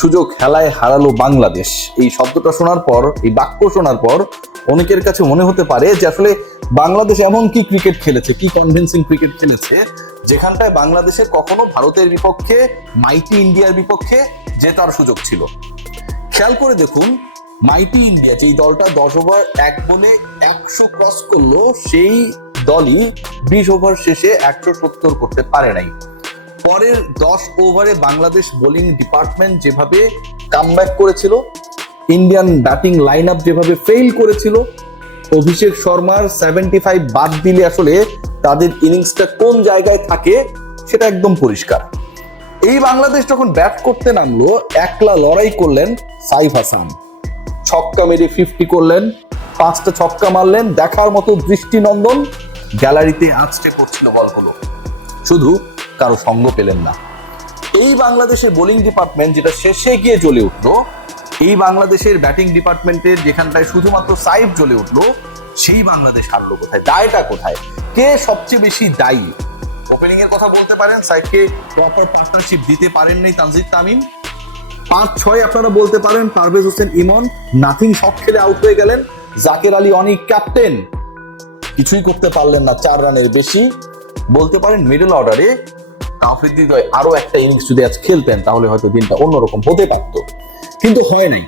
সুযোগ হেলায় হারালো বাংলাদেশ, এই শব্দটা শোনার পর, এই বাক্য শোনার পর অনেকের কাছে মনে হতে পারে যে আসলে বাংলাদেশ এমন কি ক্রিকেট খেলেছে, কি কনভিন্সিং ক্রিকেট খেলেছে যেখানটায় বাংলাদেশে কখনো ভারতের বিপক্ষে, মাইটি ইন্ডিয়ার বিপক্ষে জেতার সুযোগ ছিল। খেয়াল করে দেখুন, মাইটি ইন্ডিয়া যেই দলটা 10 ওভার 1 বলে 100 ক্রস করলো, সেই দলই 20 ওভার শেষে 170 করতে পারে নাই। পরের 10 ওভারে বাংলাদেশ বোলিং ডিপার্টমেন্ট যেভাবে কামব্যাক করেছিল, ইন্ডিয়ান ব্যাটিং লাইন আপ যেভাবে ফেইল করেছিল, অভিষেক শর্মার 75 বাদ দিলে আসলে তাদের ইনিংসটা কোন জায়গায় থাকে সেটা একদম পরিষ্কার। এই বাংলাদেশ যখন ব্যাট করতে নামলো, একলা লড়াই করলেন সাইফ হাসান, ছক্কা মেরে 50 করলেন, 5টা ছক্কা মারলেন, দেখার মতো দৃষ্টিনন্দন। গ্যালারিতে আঁচড়ে পড়ছিল বলগুলো, শুধু কারো সঙ্গ পেলেন না। এই বাংলাদেশের বোলিং ডিপার্টমেন্ট যেটা শেষে গিয়ে জ্বলে উঠলো, এই বাংলাদেশের ব্যাটিং ডিপার্টমেন্টের যেখানটায় শুধুমাত্র সাইফ জ্বলে উঠলো, সেই বাংলাদেশ হারলো কোথায়? দায়টা কোথায়? কে সবচেয়ে বেশি দায়ী? ওপেনিং এর কথা বলতে পারেন, সাইফকে প্রপার পার্টনারশিপ দিতে পারেননি তানজিদ তামিম। 5-6 আপনারা বলতে পারেন পারভেজ হোসেন ইমন নাথিং শট খেলে আউট হয়ে গেলেন। জাকের আলী অনিক ক্যাপ্টেন, কিছুই করতে পারলেন না, 4 রানের বেশি। বলতে পারেন মিডল অর্ডারে তাওফিক হৃদয় আরো একটা ইনিংস যদি আজ খেলতেন তাহলে হয়তো দিনটা অন্যরকম হতে পারত, কিন্তু হয় নাই।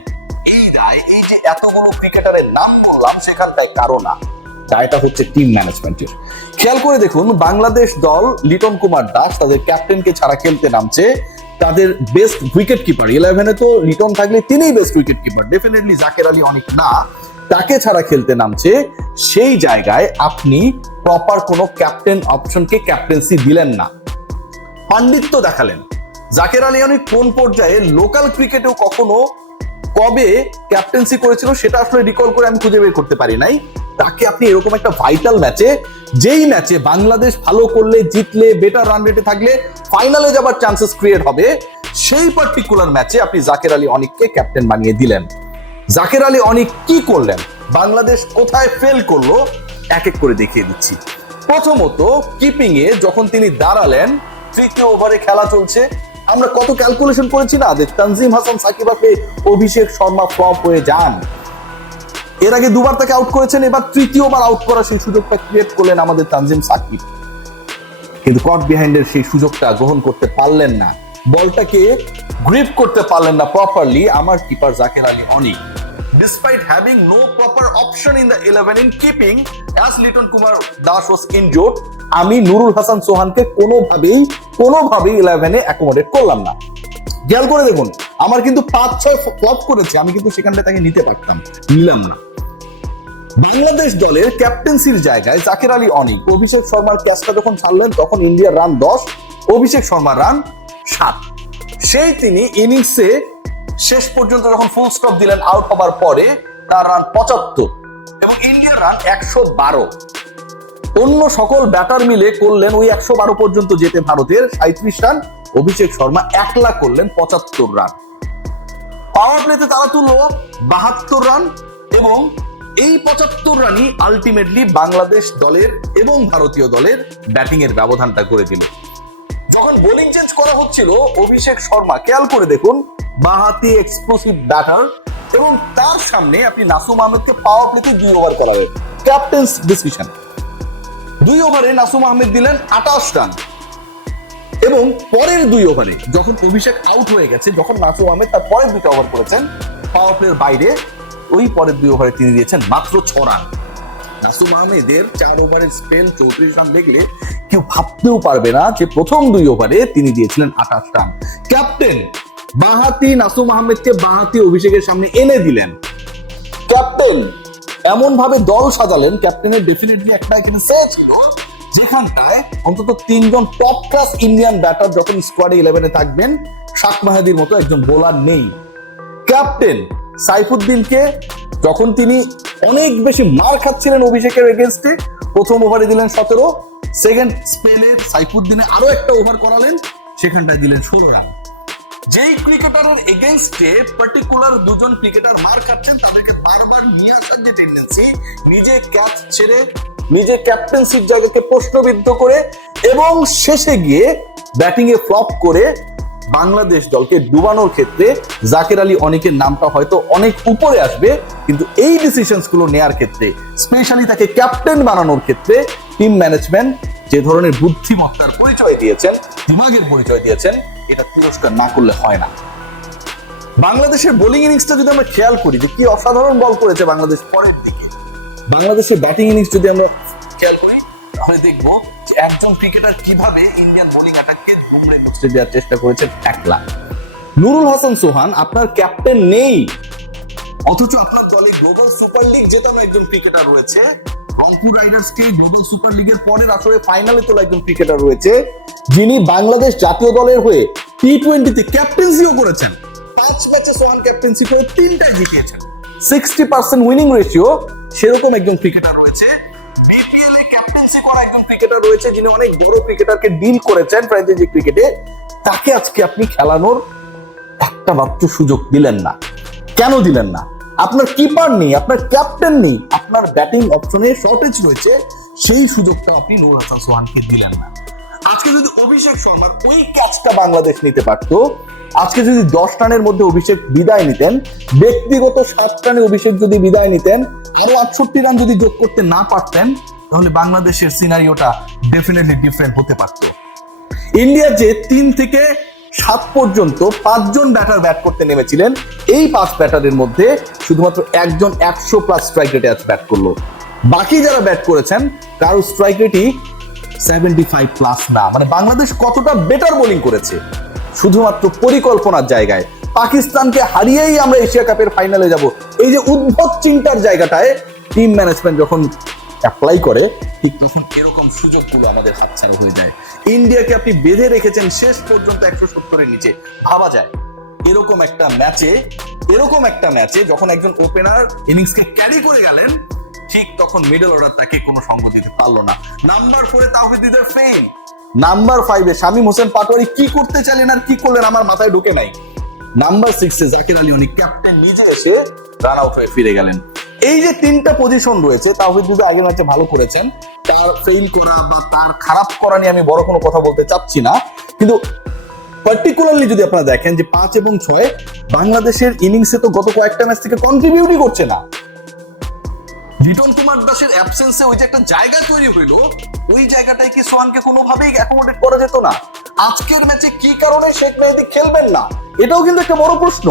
এই দায়, এই যে এতগুলো ক্রিকেটারের নাম বললাম, সেখানটায় কারো না, দায়টা হচ্ছে টিম ম্যানেজমেন্টের। খেয়াল করে দেখুন, বাংলাদেশ দল লিটন কুমার দাস তাদের ক্যাপ্টেনকে ছাড়া খেলতে নামছে। তাদের বেস্ট উইকেট কিপার 11-এ তো লিটন থাকলে তিনিই best wicket keeper, definitely Jaker Ali অনেক না, তাকে ছাড়া খেলতে নামছে। সেই জায়গায় আপনি প্রপার কোনো ক্যাপ্টেন অপশনকে ক্যাপ্টেন্সি দিলেন না, পাণ্ডিত্য দেখালেন। জাকের আলী অনেক কোন পর্যায়ে লোকাল ক্রিকেটেও কখনো কবে ক্যাপ্টেন্সি করেছিল সেটা আসলে রিকল করে আমি খুঁজে বের করতে পারি নাই। তাকে আপনি এরকম একটা ভাইটাল ম্যাচে, যেই ম্যাচে বাংলাদেশ ভালো করলে, জিতলে, বেটার রান রেটে থাকলে ফাইনালে যাবার চান্সেস ক্রিয়েট হবে, সেই পার্টিকুলার ম্যাচে আপনি জাকের আলী অনিককে ক্যাপ্টেন বানিয়ে দিলেন। জাকের আলী অনিক কি করলেন, বাংলাদেশ কোথায় ফেল করলো, এক এক করে দেখিয়ে দিচ্ছি। প্রথমত, কিপিং এ যখন তিনি দাঁড়ালেন, 3য় ওভারে খেলা চলছে, আমরা কত ক্যালকুলেশন করেছি না যে তানজিম হাসান সাকিব আফে, অভিষেক শর্মা ফ্লপ হয়ে যান। এর আগে 2বার তাকে আউট করেছেন, এবার 3য়বার আউট করা সেই সুযোগটা ক্রিয়েট করলেন আমাদের তানজিম সাকিব, কিন্তু কট বিহাইন্ডের সেই সুযোগটা গ্রহণ করতে পারলেন না, বলটাকে গ্রিপ করতে পারলেন না প্রপারলি আমার keeper Zaker Ali Anik. Despite having no proper option in the 11 in keeping, as Liton Kumar Das was injured, আমি নুরুল হাসান সোহানকে কোনোভাবেই 11-এ অ্যাকোমোডেট করলাম না। খেয়াল করে দেখুন, আমার কিন্তু 5-6 ফ্লপ করেছে, আমি কিন্তু সেখানটায় তাকে নিতে পারতাম, নিলাম না। বাংলাদেশ দলের ক্যাপ্টেন্সির জায়গায় জাকের আলী অনিক, অভিষেক শর্মার ক্যাচটা যখন ছাড়লেন তখন ইন্ডিয়ার রান 10, অভিষেক শর্মার রান 7। সেই তিনি ইনিংসে শেষ পর্যন্ত যখন ফুল স্টপ দিলেন আউট হবার পরে, তার রান 75 এবং ইন্ডিয়ার রান 112। অন্য সকল ব্যাটার মিলে করলেন ওই 112 পর্যন্ত যেতে ভারতের 37 রান, অভিষেক শর্মা একলা করলেন 75 রান। পাওয়ার প্লেতে তারা তুলল 72 রান এবং এই 75 রানই আলটিমেটলি বাংলাদেশ দলের এবং ভারতীয় দলের ব্যাটিং এর ব্যবধানটা করে দিল। যখন বোলিং চেঞ্জ করা হচ্ছিল, অভিষেক শর্মা, খেয়াল করে দেখুন, বাঁহাতি এক্সপ্লোসিভ ব্যাটার, এবং তার সামনে আপনি নাসুম আহমেদকে পাওয়ার প্লেতে 2 ওভার করাবে, ক্যাপ্টেন্স ডিসিশন। 2 ওভারে নাসুম আহমেদ দিলেন 28 রান এবং পরের 2 ওভারে যখন অভিষেক আউট হয়ে গেছে, যখন নাসুম আহমেদ তার পরের 2টা ওভার করেছেন পাওয়ার প্লের বাইরে, ওই পরের 2 ওভারে তিনি দিয়েছেন মাত্র 6 রান। নাসুম আহমেদের 4 ওভারের স্পেল 34 রান দেখলে কেউ ভাবতেও পারবে না যে প্রথম 2 ওভারে তিনি দিয়েছিলেন 28 রান। ক্যাপ্টেন বাঁহাতি নাসুম আহমেদকে বাঁহাতি অভিষেকের সামনে এনে দিলেন। ক্যাপ্টেন এমন ভাবে দল সাজালেন, ক্যাপ্টেনের ডেফিনেটলি একটা এখানে সে ছিল যেখানটায় অন্তত 3 জন টপ ক্লাস ইন্ডিয়ান ব্যাটার যখন স্কোয়াডে 11-এ থাকবেন, শাক মাহাদির মতো একজন বোলার নেই। ক্যাপ্টেন সাইফুদ্দিনকে যখন তিনি অনেক বেশি মার খাচ্ছিলেন অভিষেকের এগেইনস্টে, প্রথম ওভারে দিলেন 17, সেকেন্ড স্পেলে সাইফুদ্দিনে আরো একটা ওভার করালেন, সেখানটায় দিলেন 16 রান। যেই ক্রিকেটারের এগেইনস্টে পার্টিকুলার 2 জন ক্রিকেটার মার খাচ্ছেন, তাদেরকে বারবার নিয়ে আসার যে টেন্ডেন্সি, নিজে ক্যাচ ছেড়ে, নিজে ক্যাপ্টেন্সির জায়গাকে প্রশ্নবিদ্ধ করে এবং শেষে গিয়ে ব্যাটিং এ ফ্লপ করে বাংলাদেশ দলকে ডুবানোর ক্ষেত্রে জাকের আলী অনেকের নামটা হয়তো অনেক উপরে আসবে, কিন্তু এই ডিসিশনস গুলো নেয়ার ক্ষেত্রে, স্পেশালি তাকে ক্যাপ্টেন বানানোর ক্ষেত্রে টিম ম্যানেজমেন্ট যে ধরনের বুদ্ধিমত্তার পরিচয় দিয়েছেন, দিমাগের পরিচয় দিয়েছেন, এটা তিরস্কার না করলে হয় না। বাংলাদেশের বোলিং ইনিংসটা যদি আমরা খেয়াল করি যে কি অসাধারণ বল করেছে বাংলাদেশ পরের দিকে, বাংলাদেশের ব্যাটিং ইনিংস যদি আমরা খেয়াল করি তাহলে দেখবো যে একজন ক্রিকেটার কিভাবে ইন্ডিয়ান বোলিং অ্যাটাককে দুমড়ে মুচড়ে দেওয়ার চেষ্টা করেছেন একলা। নুরুল হাসান সোহান আপনার ক্যাপ্টেন নেই, অথচ আপনার দলে গ্লোবাল সুপার লিগ জেতানো একজন ক্রিকেটার রয়েছে, রংপুর রাইডার্সকে গ্লোবাল সুপার লিগের পরের আসরে ফাইনালে তোলা একজন ক্রিকেটার রয়েছে, যিনি বাংলাদেশ জাতীয় দলের হয়ে টি-20-তে ক্যাপ্টেন্সিও করেছেন। 5 ম্যাচে সোহান ক্যাপ্টেন্সি করে 3টাই জিতিয়েছেন, 60% উইনিং রেশিও, সেরকম একজন ক্রিকেটার রয়েছে। বিপিএল এ ক্যাপ্টেন্সি করা একজন ক্রিকেটার রয়েছে যিনি অনেক বড় ক্রিকেটারকে ডিল করেছেন ফ্র্যাঞ্চাইজি ক্রিকেটে, তাকে আজকে আপনি খেলানোর একটা মাত্র সুযোগ দিলেন না। কেন দিলেন না? আপনার কিপার নেই, আপনার ক্যাপ্টেন নেই, আপনার ব্যাটিং অপশনে শর্টেজ রয়েছে, সেই সুযোগটা আপনি নুরুল হাসান সোহানকে দিলেন না। আজকে যদি অভিষেক শর্মার ওই ক্যাচটা বাংলাদেশ নিতে পারতো, আজকে যদি 10 রানের মধ্যে অভিষেক বিদায় নিতেন, ব্যক্তিগত 7 রানে অভিষেক যদি বিদায় নিতেন, আরো 68 রান যদি যোগ করতে না পারতেন, তাহলে বাংলাদেশের সিনারিওটা ডেফিনেটলি ডিফারেন্ট হতে পারত। ইন্ডিয়া যে 3 থেকে 7 পর্যন্ত 5 জন ব্যাটার ব্যাট করতে নেমেছিলেন, এই 5 ব্যাটারের মধ্যে শুধুমাত্র একজন 100+ স্ট্রাইক রেটে আজ ব্যাট করলো। বাকি যারা ব্যাট করেছেন কারো স্ট্রাইক রেটই 75+ না। মানে বাংলাদেশ কতটা বেটার বোলিং করেছে শুধুমাত্র পরিকল্পনার জায়গায়। পাকিস্তানকে হারিয়েই আমরা এশিয়া কাপের ফাইনালে যাব, এই যে উদ্ভট চিন্তার জায়গাটায় টিম ম্যানেজমেন্ট যখন অ্যাপ্লাই করে, ঠিক তখন এরকম সুযোগগুলো আমাদের হাতছাড়া হয়ে যায়। ইন্ডিয়াকে আপনি বেঁধে রেখেছেন শেষ পর্যন্ত 170-এর নিচে। ভাবা যায় এরকম একটা ম্যাচে যখন একজন ওপেনার ইনিংসকে ক্যারি করে গেলেন, ঠিক তখন মিডল অর্ডার তাকে কোনো সঙ্গ দিতে পারলো না। নাম্বার 4-এ তাওহিদের ফেইল, নাম্বার 5-এ শামীম হোসেন পাটোয়ারি কি করতে চাইলেন আর কি করলেন আমার মাথায় ঢোকে নাই। নাম্বার 6-এ জাকির আলী অনেক ক্যাপ্টেন নিজে এসে রান আউট হয়ে ফিরে গেলেন। এই যে 3টা পজিশন রয়েছে, তাওহিদ যদি আগের ম্যাচে ভালো করেছেন, তার ফেইল করা বা তার খারাপ করা নিয়ে আমি বড় কোনো কথা বলতে চাচ্ছি না, কিন্তু পার্টিকুলারলি যদি আপনারা দেখেন যে 5 এবং 6 বাংলাদেশের ইনিংসে তো গত কয়েকটা ম্যাচ থেকে কন্ট্রিবিউটই করছে না। লিটন কুমার দাসের অ্যাবসেন্সে ওই যে একটা জায়গা তৈরি হইলো, ওই জায়গাটায় কি সোহানকে কোনোভাবেই অ্যাকোমোডেট করা যেত না? আজকের ম্যাচে কি কারণে শেখ মেহেদী খেলবেন না, এটাও কিন্তু একটা বড় প্রশ্ন।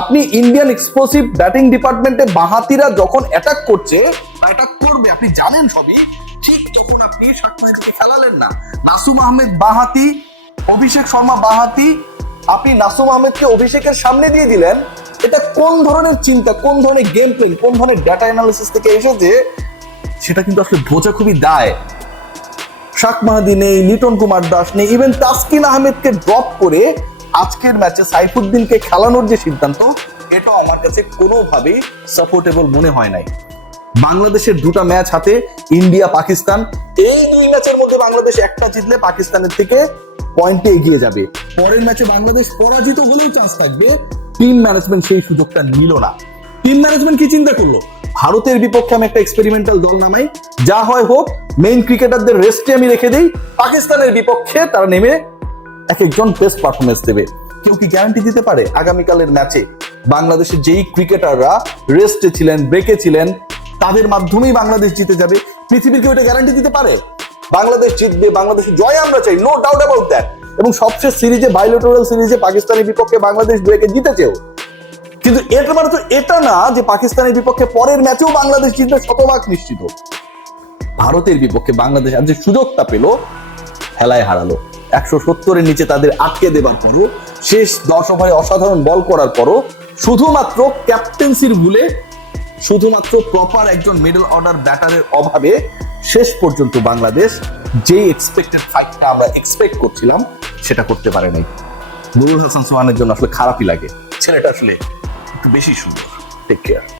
আপনি ইন্ডিয়ান এক্সপ্লোসিভ ব্যাটিং ডিপার্টমেন্টে বাঁহাতিরা যখন অ্যাটাক করছে বা অ্যাটাক করবে আপনি জানেন সবই, ঠিক তখন আপনি শেখ মেহেদীকে খেলালেন না। নাসুম আহমেদ বাঁহাতি, অভিষেক শর্মা বাঁহাতি, আপনি নাসুম আহমেদকে অভিষেকের সামনে দিয়ে দিলেন। এটা কোন ধরনের চিন্তা, কোন ধরনের গেম প্ল্যান, কোন ধরনের ডাটা অ্যানালিসিস থেকে এসেছে, সেটা কিন্তু আসলে বোঝা খুবই দায়। শাক মাহাদি নেই, লিটন কুমার দাস নেই, ইভেন তাসকিন আহমেদকে ড্রপ করে আজকের ম্যাচে সাইফুদ্দিনকে খেলানোর যে সিদ্ধান্ত, এটাও আমার কাছে কোনোভাবেই সাপোর্টেবল মনে হয় নাই। বাংলাদেশের 2টা ম্যাচ হাতে, ইন্ডিয়া পাকিস্তান, এই 2 ম্যাচের মধ্যে বাংলাদেশ একটা জিতলে পাকিস্তানের থেকে পয়েন্টে এগিয়ে যাবে। পরের ম্যাচে বাংলাদেশ পরাজিত হলেও চান্স থাকবে। টিম ম্যানেজমেন্ট সেই সুযোগটা নিল না। টিম ম্যানেজমেন্ট কি চিন্তা করলো, ভারতের বিপক্ষে আমি একটা এক্সপেরিমেন্টাল দল নামাই, যা হয় হোক, মেইন ক্রিকেটারদের রেস্টে আমি রেখে দিই, পাকিস্তানের বিপক্ষে তারা নেমে এক একজন বেস্ট পারফরমেন্স দেবে। কেউ কি গ্যারান্টি দিতে পারে আগামীকালের ম্যাচে বাংলাদেশের যেই ক্রিকেটাররা রেস্টে ছিলেন, ব্রেকে ছিলেন, তাদের মাধ্যমেই বাংলাদেশ জিতে যাবে? পৃথিবীর কেউ এটা গ্যারান্টি দিতে পারে? বাংলাদেশ জিতবে, বাংলাদেশের জয় আমরা চাই, নো ডাউট অ্যাবাউট দ্যাট। এবং সবশেষ সিরিজে, বাইলেটারাল সিরিজে পাকিস্তানের বিপক্ষে বাংলাদেশ ব্রেকে জিতেছেও, কিন্তু এর মানে তো এটা না যে পাকিস্তানের বিপক্ষে পরের ম্যাচেও বাংলাদেশ জিতবে শতভাগ নিশ্চিত। ভারতের বিপক্ষে বাংলাদেশ আজ যে সুযোগটা পেল, হেলায় হারালো। 170-এর নিচে তাদের আটকে দেবার পরও, শেষ 10 ওভারে অসাধারণ বল করার পরও, শুধুমাত্র ক্যাপ্টেন্সির ভুলে, শুধুমাত্র প্রপার একজন মিডল অর্ডার ব্যাটারের অভাবে শেষ পর্যন্ত বাংলাদেশ যে এক্সপেক্টেড ফাইটটা আমরা এক্সপেক্ট করছিলাম সেটা করতে পারে নাই। নুরুল হাসান সোহানের জন্য আসলে খারাপই লাগে, ছেলেটা আসলে একটু বেশি সুন্দর। Take care.